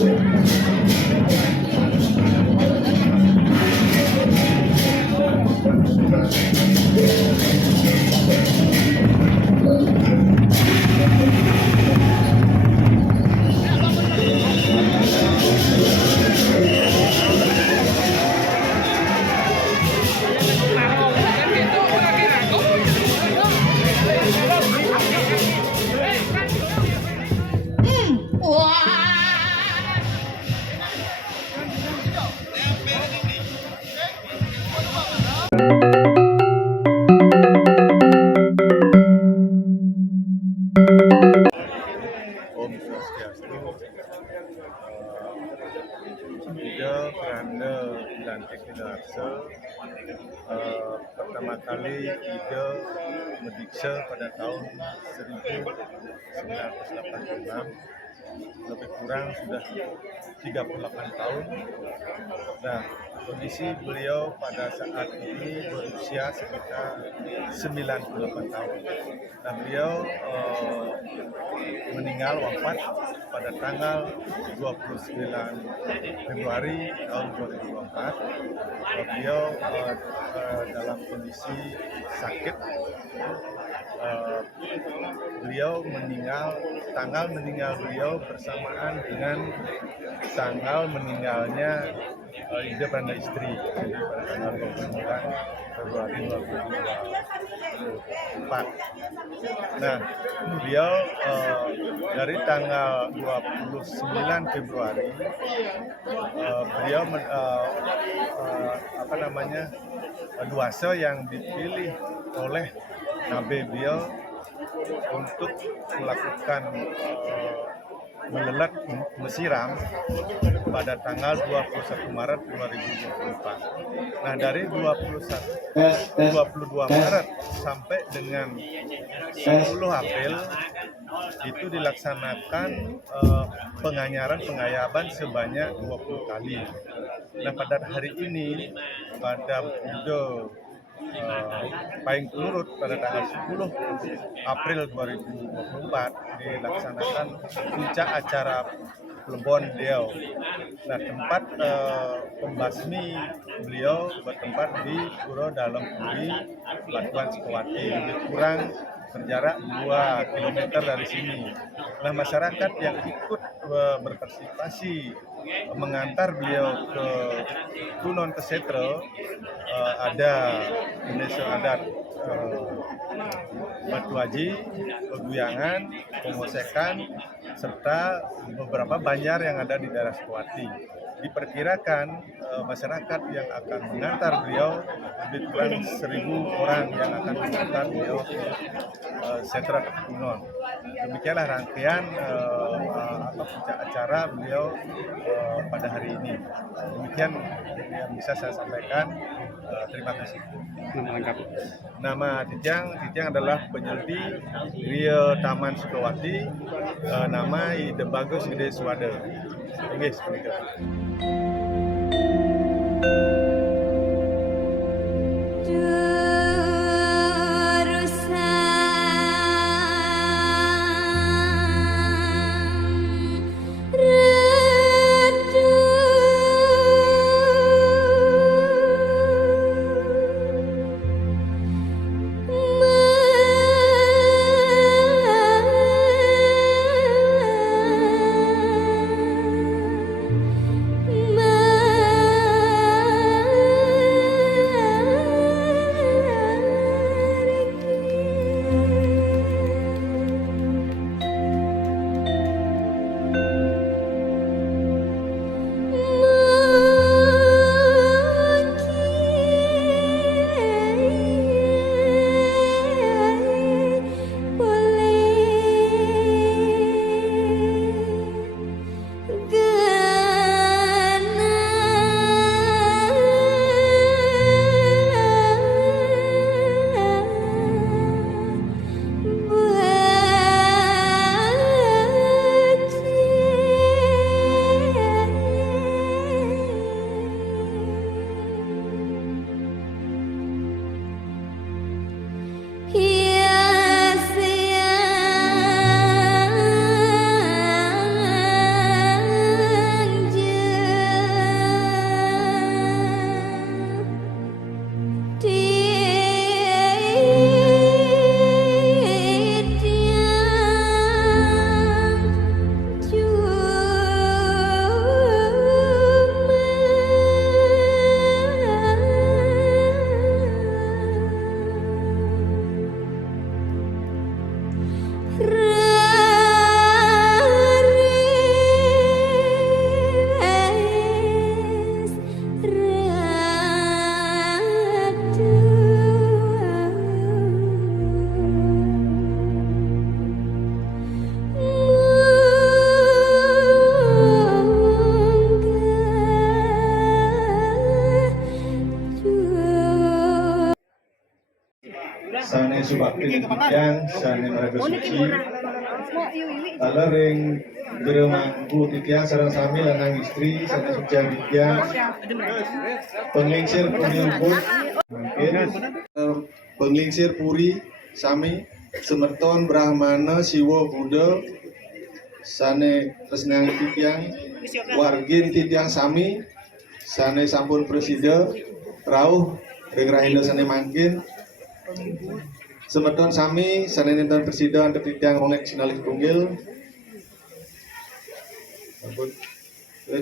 Om Swastiastu. Ida Pranda dilantik di Darsa. Pertama kali Ida mendiksa pada tahun 1986. Lebih kurang sudah 38 tahun. Nah, kondisi beliau pada saat ini berusia sekitar 98 tahun. Nah, beliau meninggal wafat pada tanggal 29 Februari tahun 2024. Beliau dalam kondisi sakit. Beliau meninggal, tanggal meninggal beliau bersamaan dengan tanggal meninggalnya Ida Pranda istri, jadi pada tanggal 29 Februari 2024. Nah, beliau dari tanggal 29 Februari beliau duasa yang dipilih oleh Nabe beliau untuk melakukan melelat mesiram pada tanggal 21 Maret 2024. Nah, dari 22 Maret sampai dengan 10 April itu dilaksanakan pengayaban sebanyak 20 kali. Nah, pada hari ini pada Budo Paing Turut pada tanggal 10 April 2024 dilaksanakan puncak acara Plebon beliau. Nah, tempat pembasmi beliau bertempat di Pura Dalam Puri, Pelabuhan Sukawati, lebih kurang berjarak 2 km dari sini. Nah, masyarakat yang ikut berpartisipasi mengantar beliau ke Punon Kesetro, ada Indonesia adat Batu Haji, Peguyangan, Pengosekan, serta beberapa banjar yang ada di daerah Sukawati. Diperkirakan masyarakat yang akan mengantar beliau lebih kurang 1.000 orang yang akan mengantar beliau ke Setra Punon. Demikianlah rangkaian puncak acara beliau pada hari ini. Demikian yang bisa saya sampaikan. Terima kasih. Nama lengkap. Nama Tijang adalah penyeldi Ria Taman Sukawati. Nama Ide Bagus Gede Swada. Inggris pendidikan. subakti yang sane maraga suci taler ring beremangku titiang sareng sami lanang istri sane suci titiang penglingsir pemimpun mungkin penglingsir puri sami semerton brahmana siwa buddha sane tresnang titiang wargin titiang sami sane sampun presida rauh ring rahina sane mangkin semeton sami sane ninten presida antep titiang rongek sinalih tunggil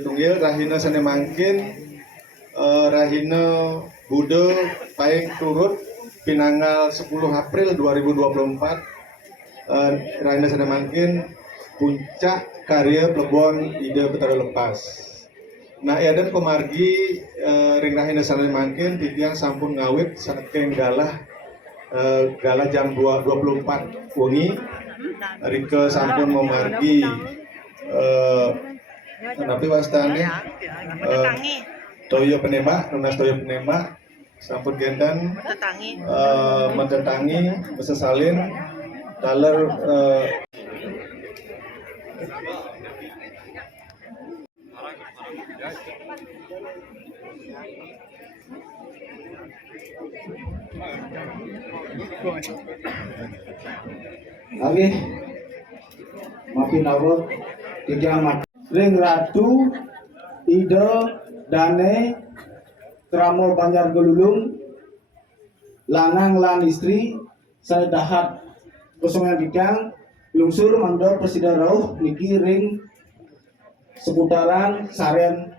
tunggil rahina sane mangkin rahina buddha paing turut pinanggal 10 April 2024 rahina sane mangkin puncak karya plebon ide betara lepas. Nah, dan pemargi ring rahina sane mangkin titiang sampun ngawit saking galah jam 24 wengi rike sampun memargi tapi wastane toyo penembak nunas toyo penembak sampun gendan mendatangi mesesalin taler Oke, maafin awak tiga ring ratu ide dane tramo Banjar Gelulung lanang lan istri saya dahat kosongan dikang lungsur mandor presiden rauh niki ring seputaran Saren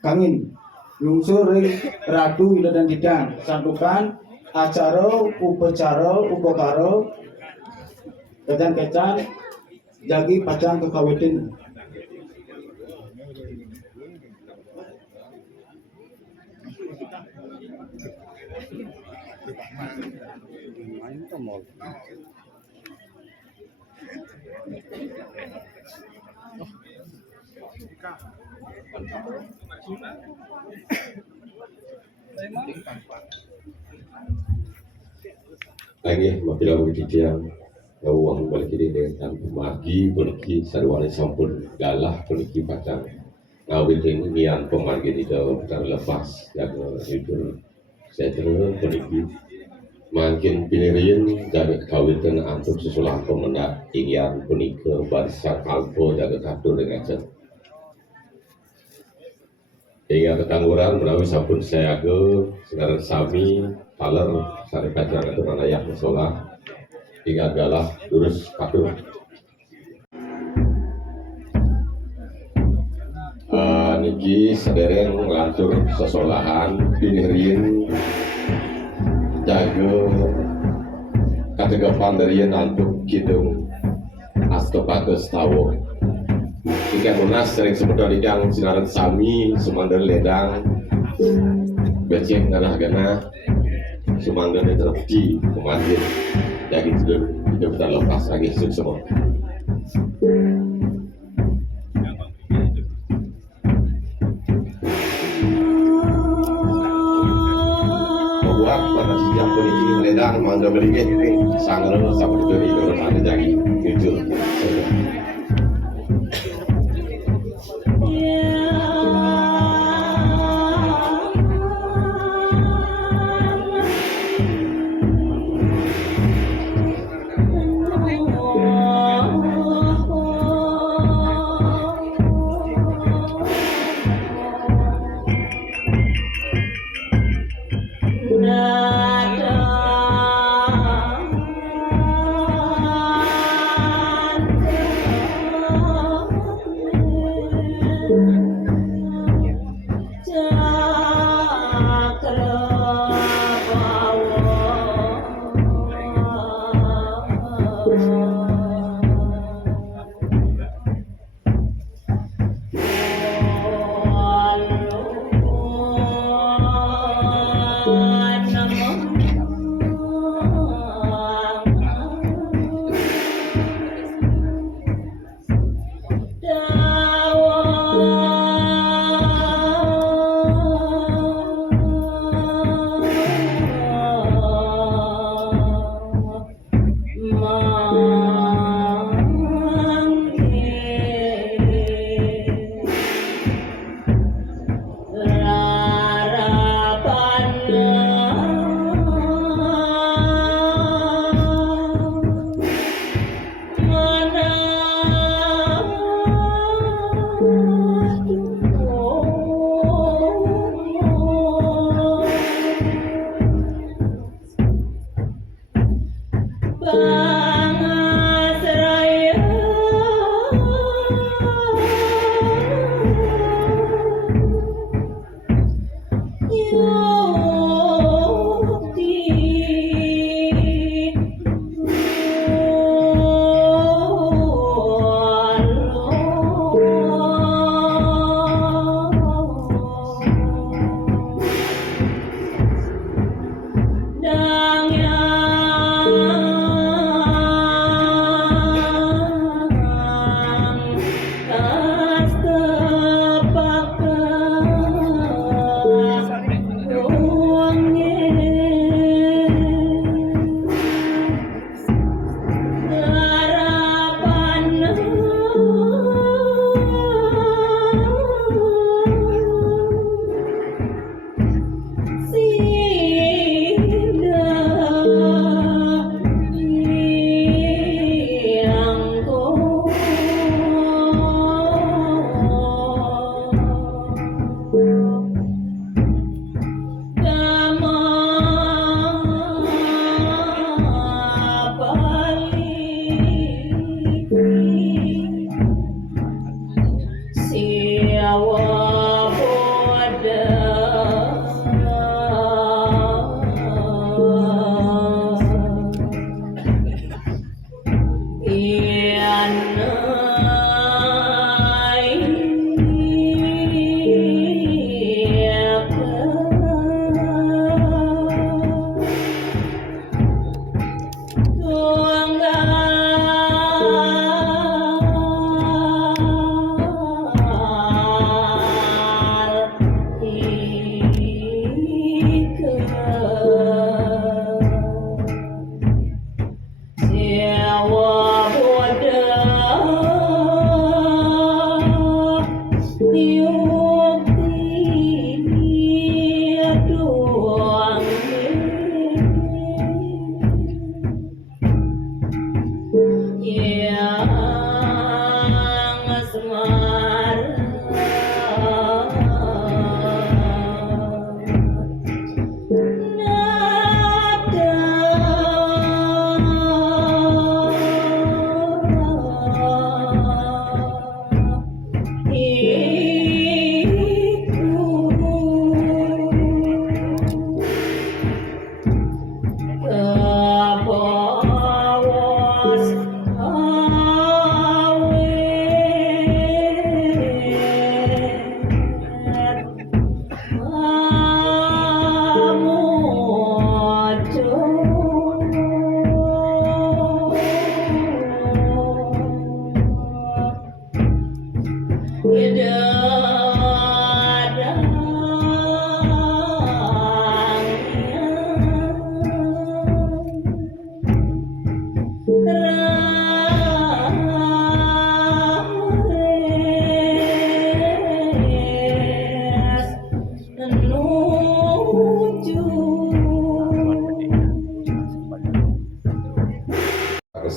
Kangin lungsur ring ratu ide dan dikang santukan acara upacara upakara kecan jagi pacang kekawitin lagi mapila titiang uang balik ini dengan pemargi pergi sarwani sampun galah pergi pacang ngawin nian pemargi tidak terlepas jaga itu saya terus pergi makin pilih jaga kawitan antuk sesulah pemenang ingin punika barisan kalpo jaga kartu dengan cet hingga ketangguran melalui sampun saya ke sekarang sami taler sari pacang itu manayak musola hingga galah lurus patuh niki sedereng ngelantur sesolahan pinirin jaga kategapan dari nantuk kidung astopatus tawo jika munas sering sebetulnya dikang sinaran sami sumandar ledang becek ngarah gana sumandar terpji kemarin jadi tidak bisa lepas lagi semua membuat pada setiap peniki ledang mangga beringin sangat sampai dari kalau ada jadi muncul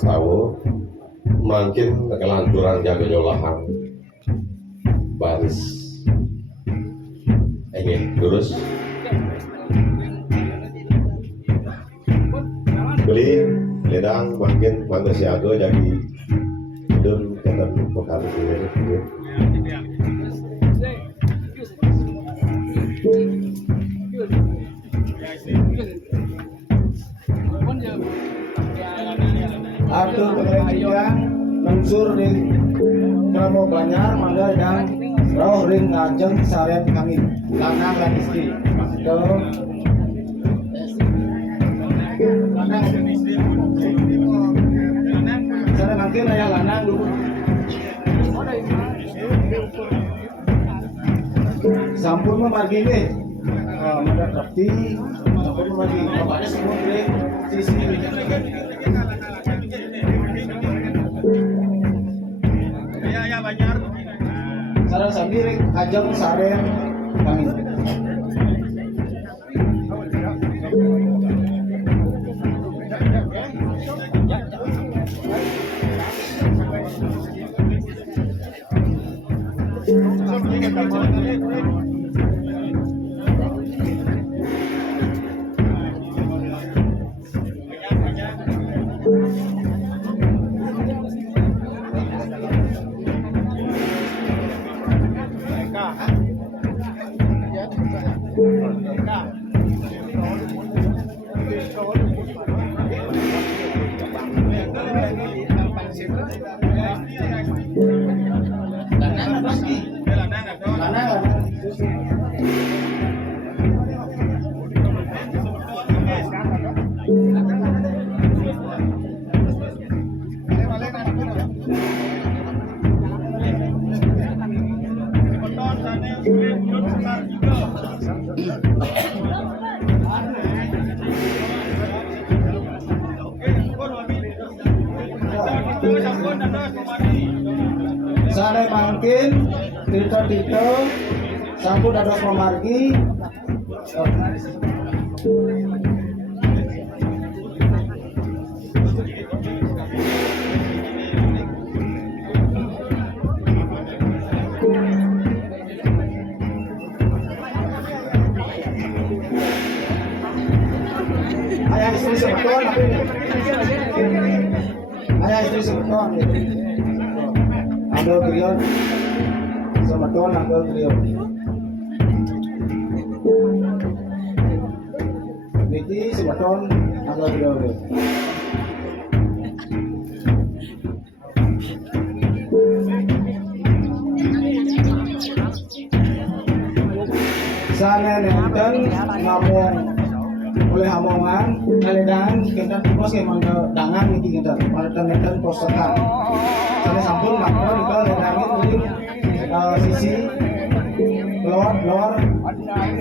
Tahu makin kelanturan jaga jolahan baris lurus beli ledang makin manusia itu jadi dun kata pokal itu Atur pengertian mensur di Pramo Banyar mangga dan roh ring ngajeng sarean kami lanang lan istri ke lanang sana nanti aya lanang dulu sampun memargi deh mangga kapti sampun memargi bapaknya semua deh sisi sareng sendiri ajeng saren kami Sane mangkin Tito sampun dados pamargi. Ayah istri sebeton, ayah istri sebeton. Ambil griot, sebeton ambil griot. Niki sebeton ambil griot. Sana nenten ngomong oleh omongan kalian kita pos yang mangga dangan iki kita nenten posekan sana sampun makro kita ledangin dari sisi lor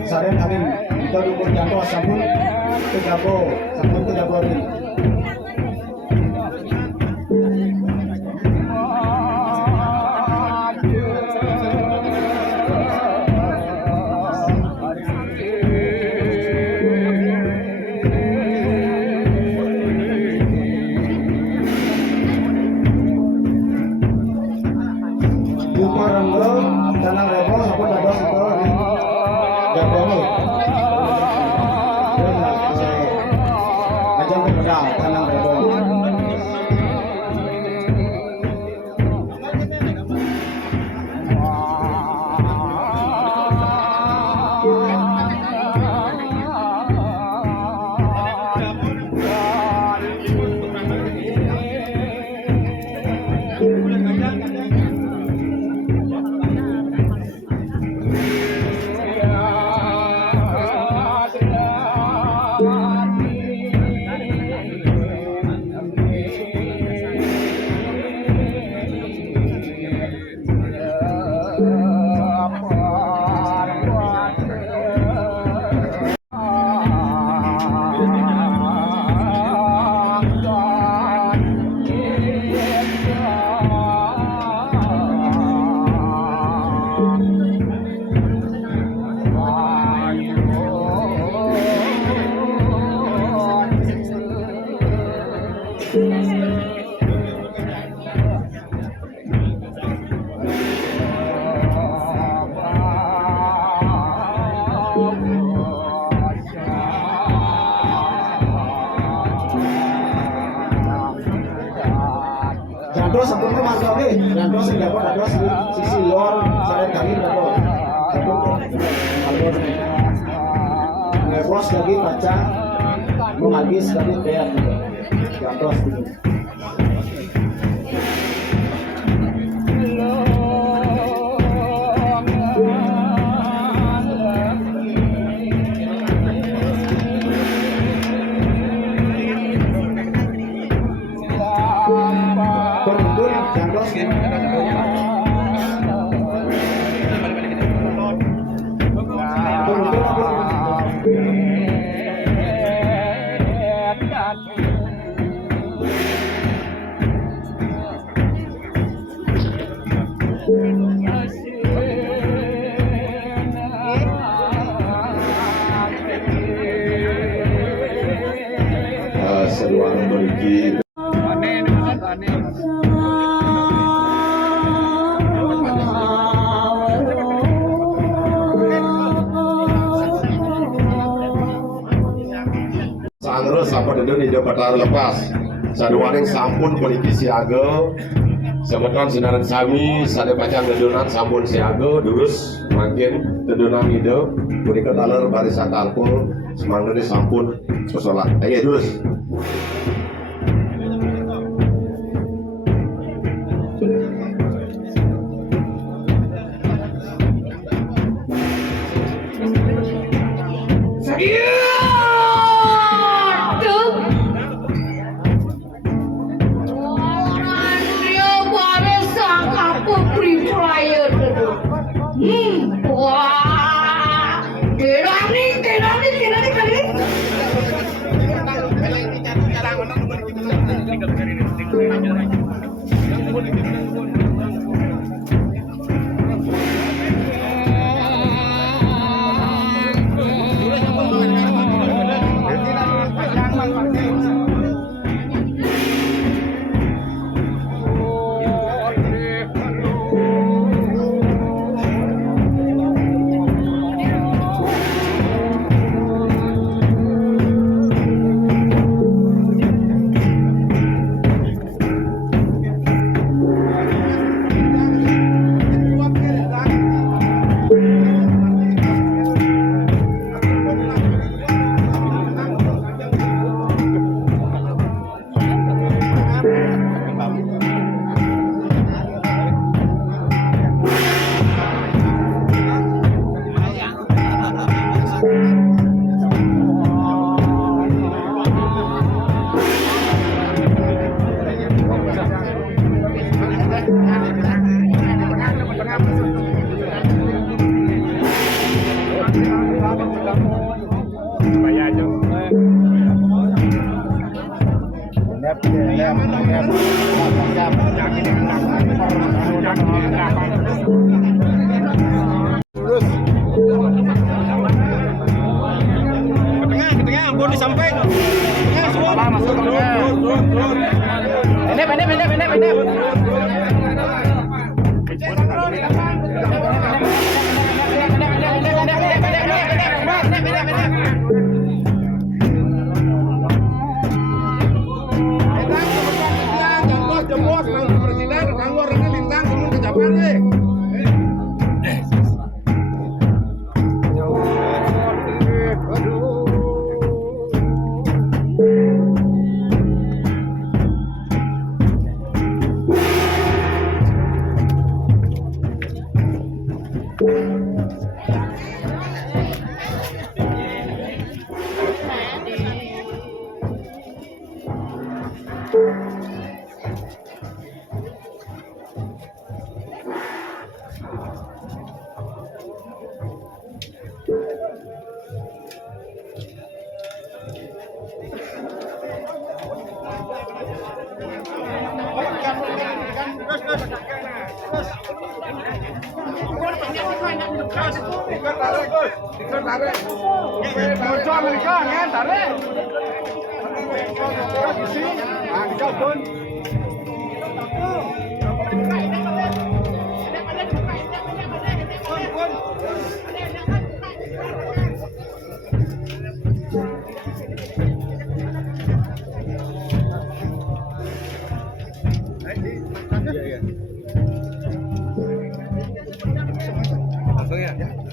saren amin kita dukun jatuh sampun tegabo ini Jatuh sebelumnya masuk nih, jatuh dapat ada sisi lor, saya kami dapat ngebos lagi baca, menghabis lagi kayak gitu, jatuh gitu. Seruan bagi dedun ide batar lepas. Saduaning sampun polisi siaga. Semeton sinaran sami sade pacang dedunan sampun siaga durus makin dedunan ide punika taler barisan alpul semangdene sampun sosolan. Ayo durus.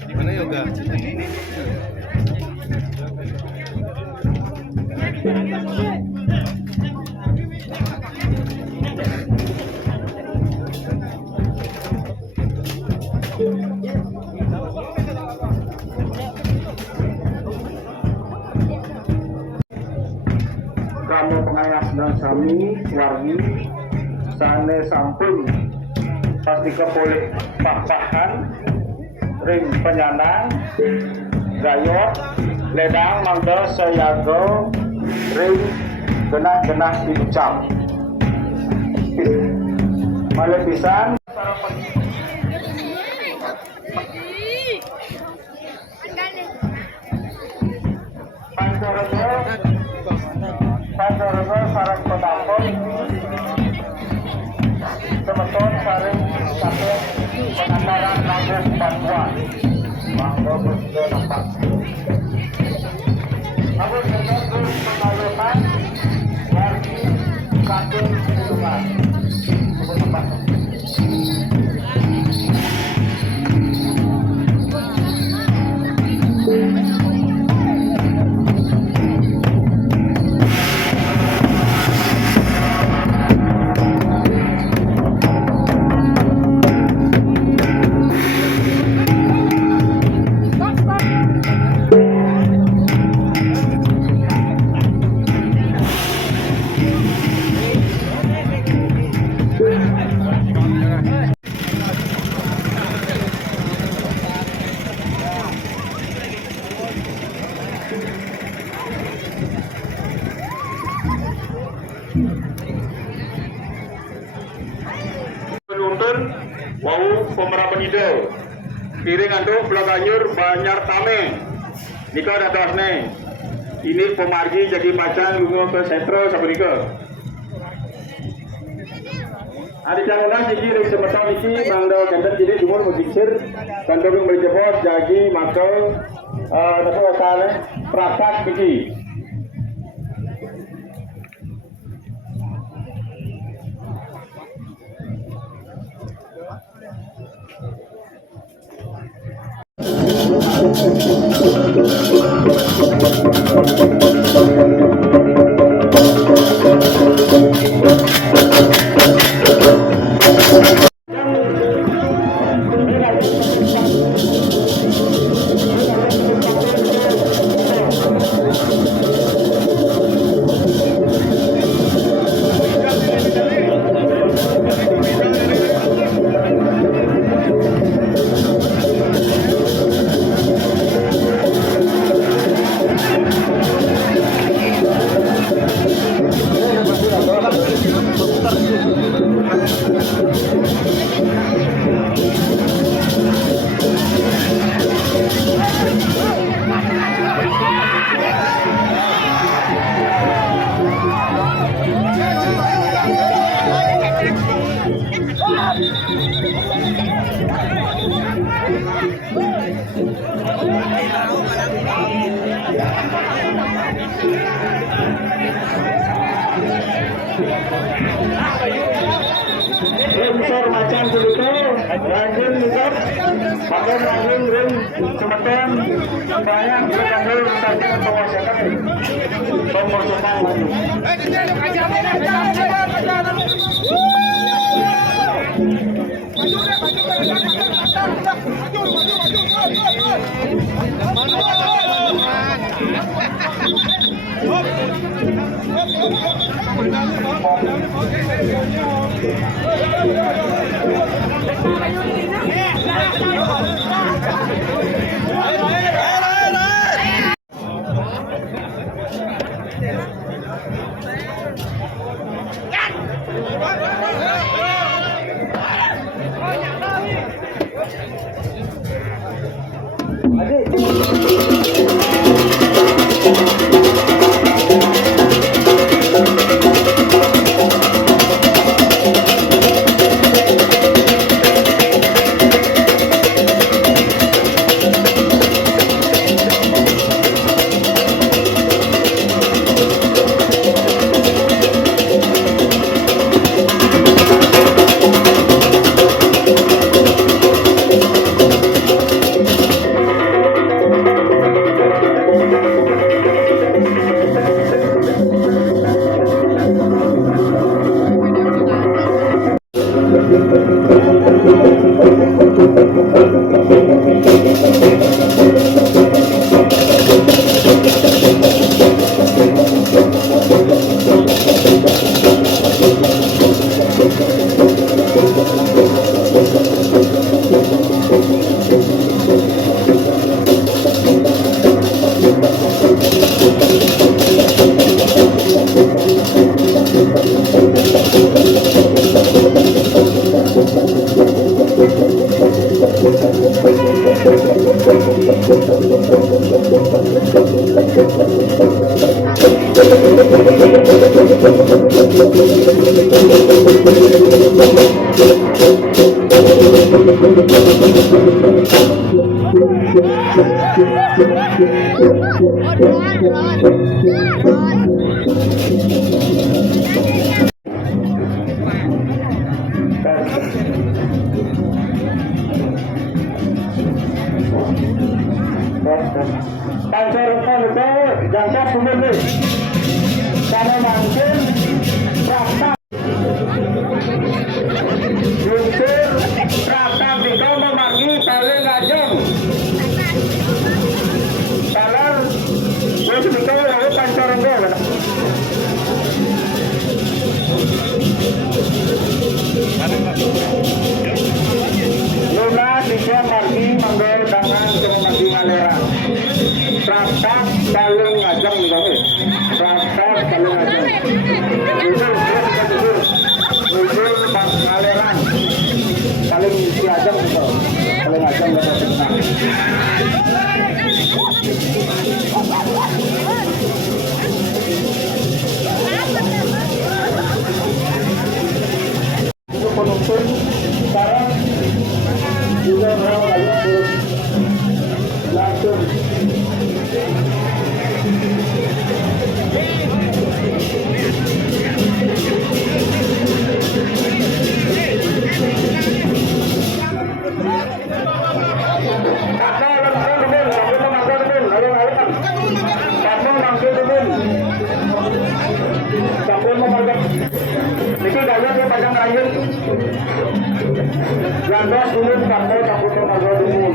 Gimana yoga? Kamu pengayas dan sami wargi sane sampun pasti boleh pak-pakan ring penyanang gayot ledang mangga sayago ring genah-genah diucap malih pisan Panjaraga sareng pendamping semeton sareng satu pengantaran langsung bantuan mangga bersih nampak. Aku sedang terus mengajukan Penuntun wau pemerapan ide piring anduk belakanyur banyar tame nika dados ne ini pemargi jadi macan lunga ke sentro sabenika ada jangan siji rek semetang iki mangda kenten jadi jumur mugisir kandung berjebot jagi maka nasu asale prakat iki Unsur macan dulu rajin juga pakai rajin ring semetem banyak beranggur saja penguasaan penguasaan Pancar itu jangka sumber karena mungkin rasa justru rasa kita memanggil paling ajeng salah justru kita lalu pancar enggak Luna bisa margi manggal dengan kemampuan ngalerang rasa paling ngajeng nih rasa paling ngajeng jujur pas ngalerang paling isi ajeng gitu paling ajeng gak ada itu penonton sekarang juga mau langsung itu daya dia padang air ganda sulit sampai takut tenaga dulu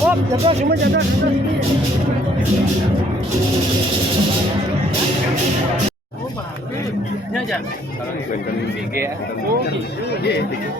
Op, jaga semua jaga. Ini aja. Kalau bukan BG ya. Oh, gitu.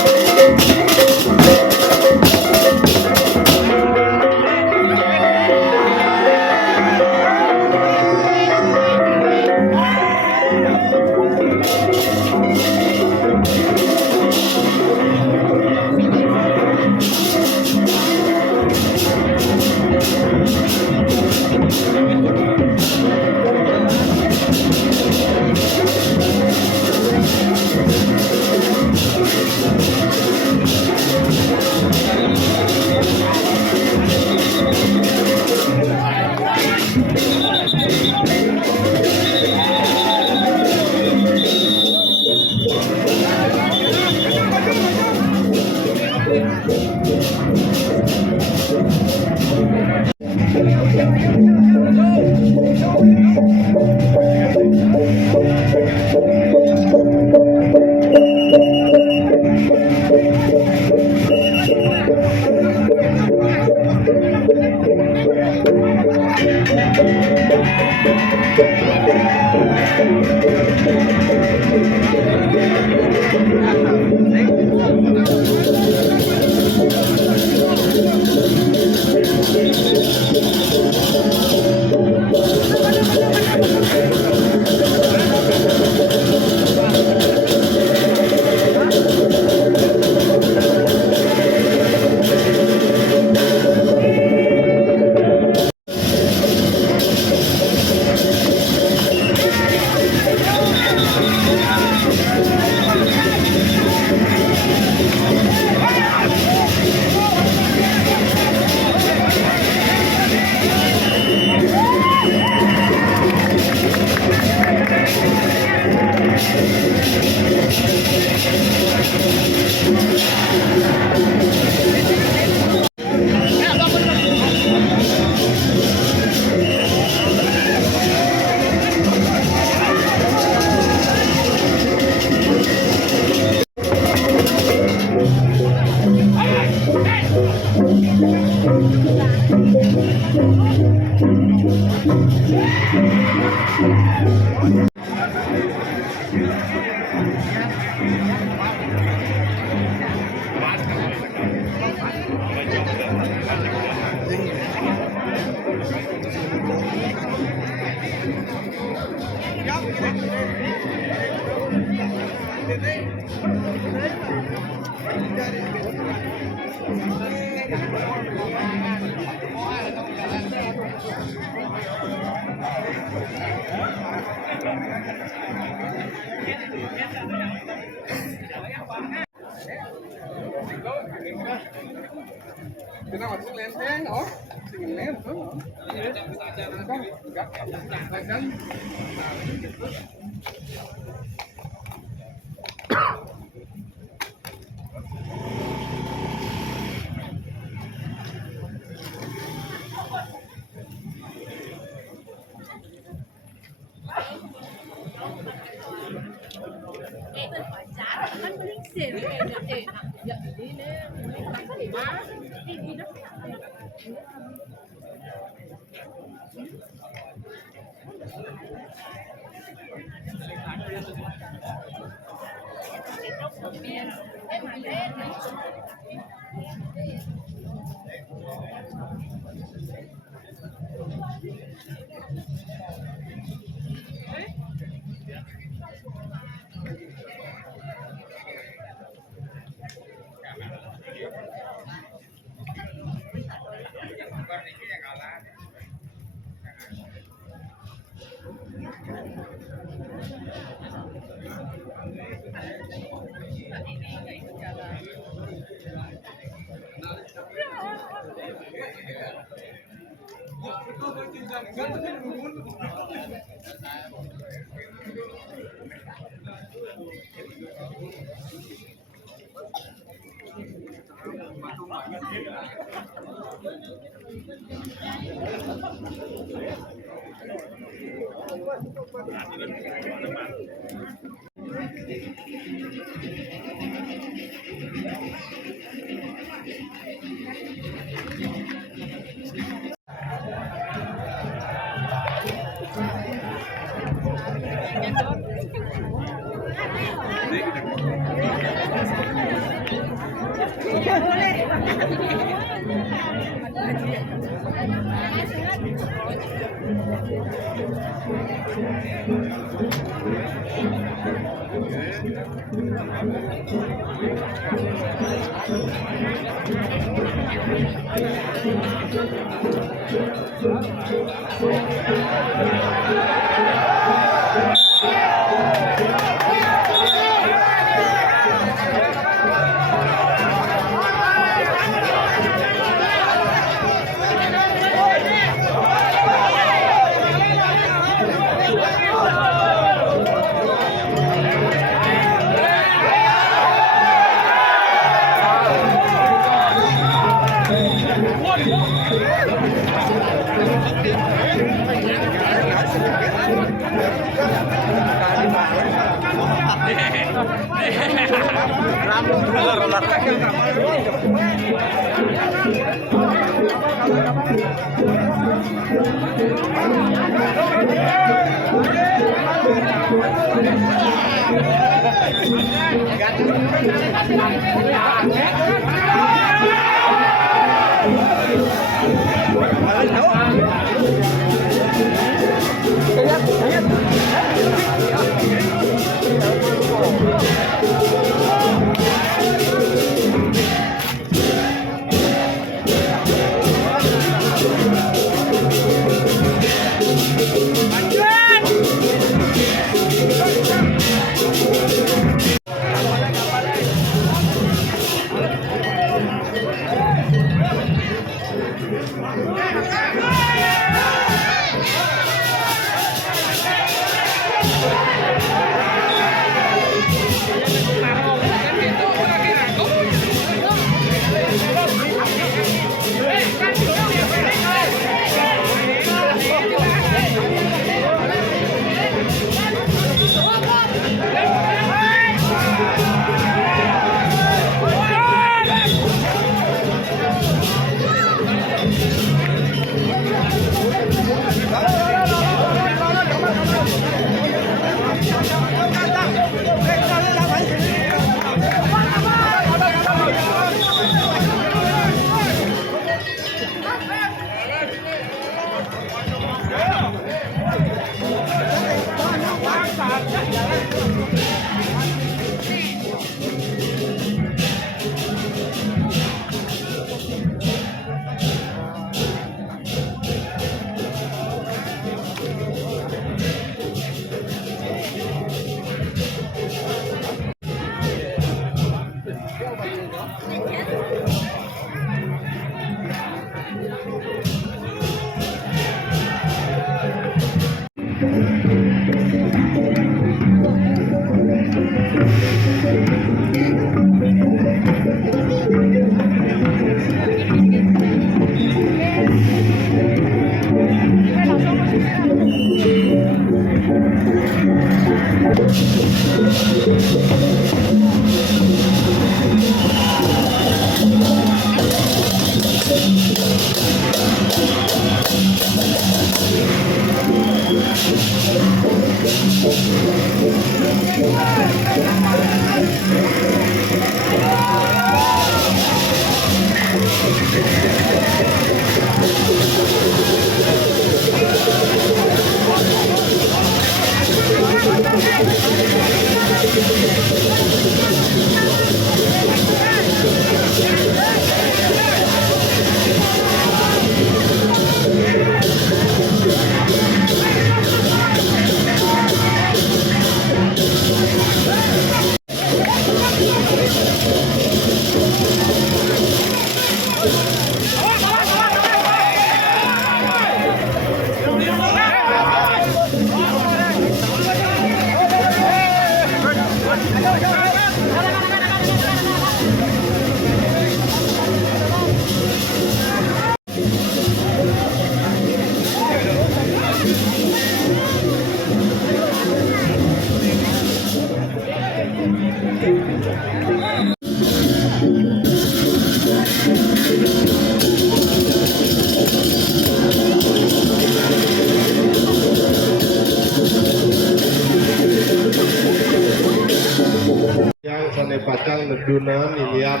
Yang sana pacang nedunan ilian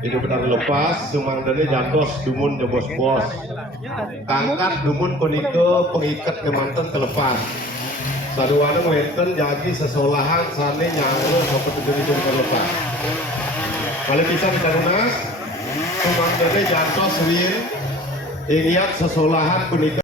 itu benar lepas sumangdane jantos dumun jebos bos kangkat dumun konike pengikat kemanten telepas saduana wenten jadi sesolahan sane nyango seperti itu telepas kalau bisa ditarunas sumangdane jantos wir ilian sesolahan konike.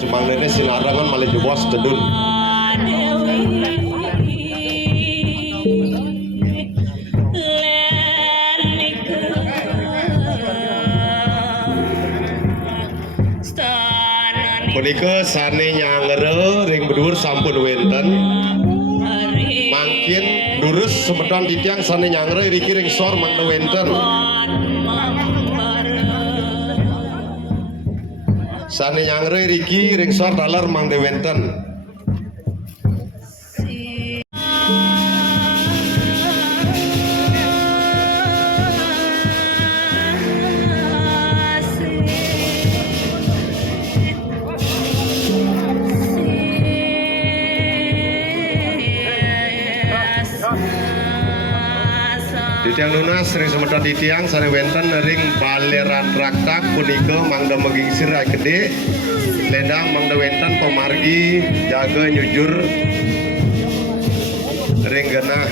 Semangatnya silarangan malah jebos tedun. Punika sane nyangere ring berdua sampun wenten. Mangkin lurus semeton titiang sane nyangere riki ring sor mangda wenten. Sane nyangere riki ring sor dalar mangda wenten. Titiang lunas ring semeton titiang sane wenten ring baleran raktak punika mangda meging sirai gede lendang mangda wenten pemargi jaga nyujur ring genah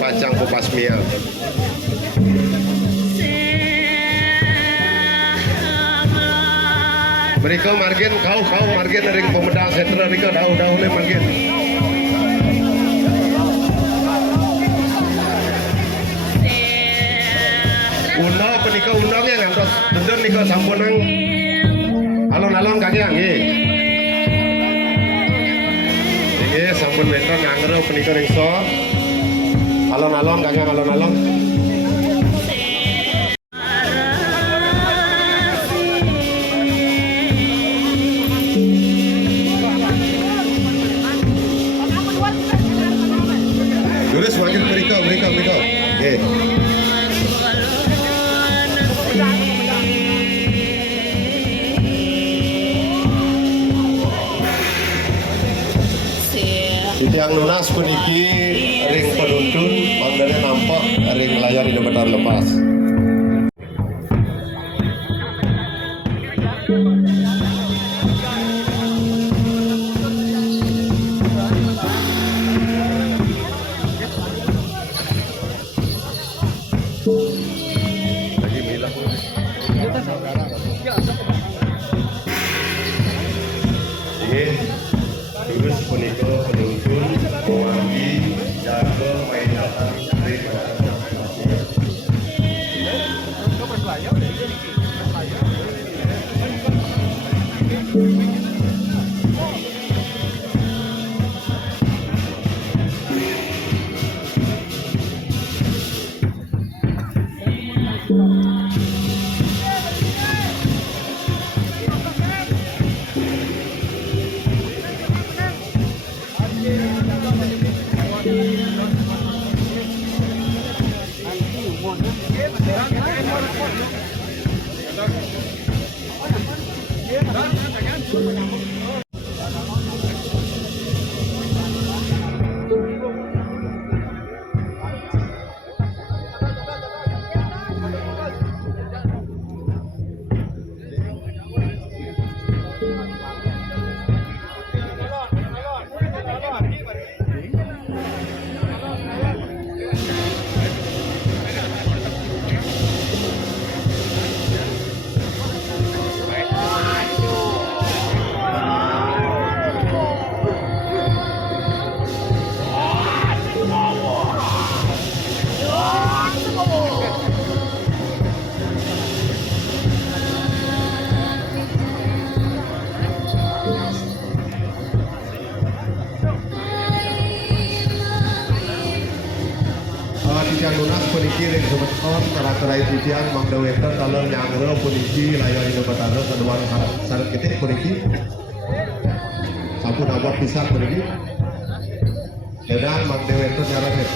pacang pepasmia. Mereka margin kau margin ring pemedal setra mereka daun margin. Undang penikah undangnya ngantos bener nikah sampunang alon-alon kagiang nggih sampun benten ngangero penikah ringso alon-alon kagiang alon-alon Lurus makin mereka nggih. Yang lunas puniki ring penuntun mangdane nampak ring layar di betar lepas. Lagi milah. Terus punika penuntun pewangi jaga main datang ring Titian lunak puniki ring sumeton tara-tarai titian mangda weten talon nyangro puniki layan ino bataro keduan sarat ketik puniki sampun abot pisan puniki edan mangda weten nyaran.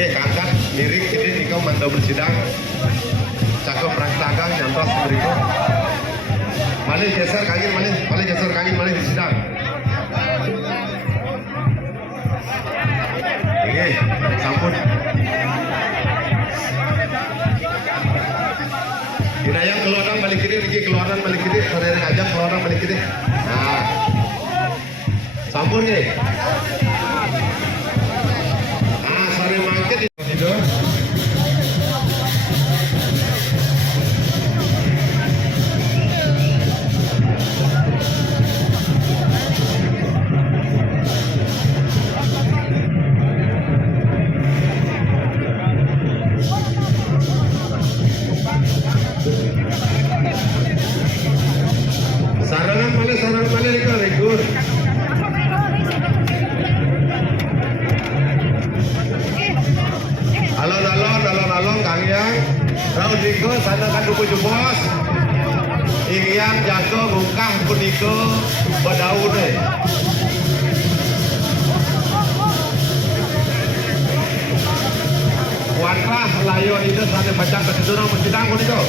Angkat lirik ini kau mantau bersidang cakep rangtagang nyantos berikut malih geser kangin malih geser kangin malih bersidang oke sampun Inayang keluaran balik kiri lagi keluaran balik kiri saudara ngajak keluaran balik kiri nah sampun nih sarangan mana nih rekur alon kang yang rau diko sana kan duku jebos ingin jatuh bungkah puniko berdaun deh warah layo itu sana baca kesedurang mencidang puniko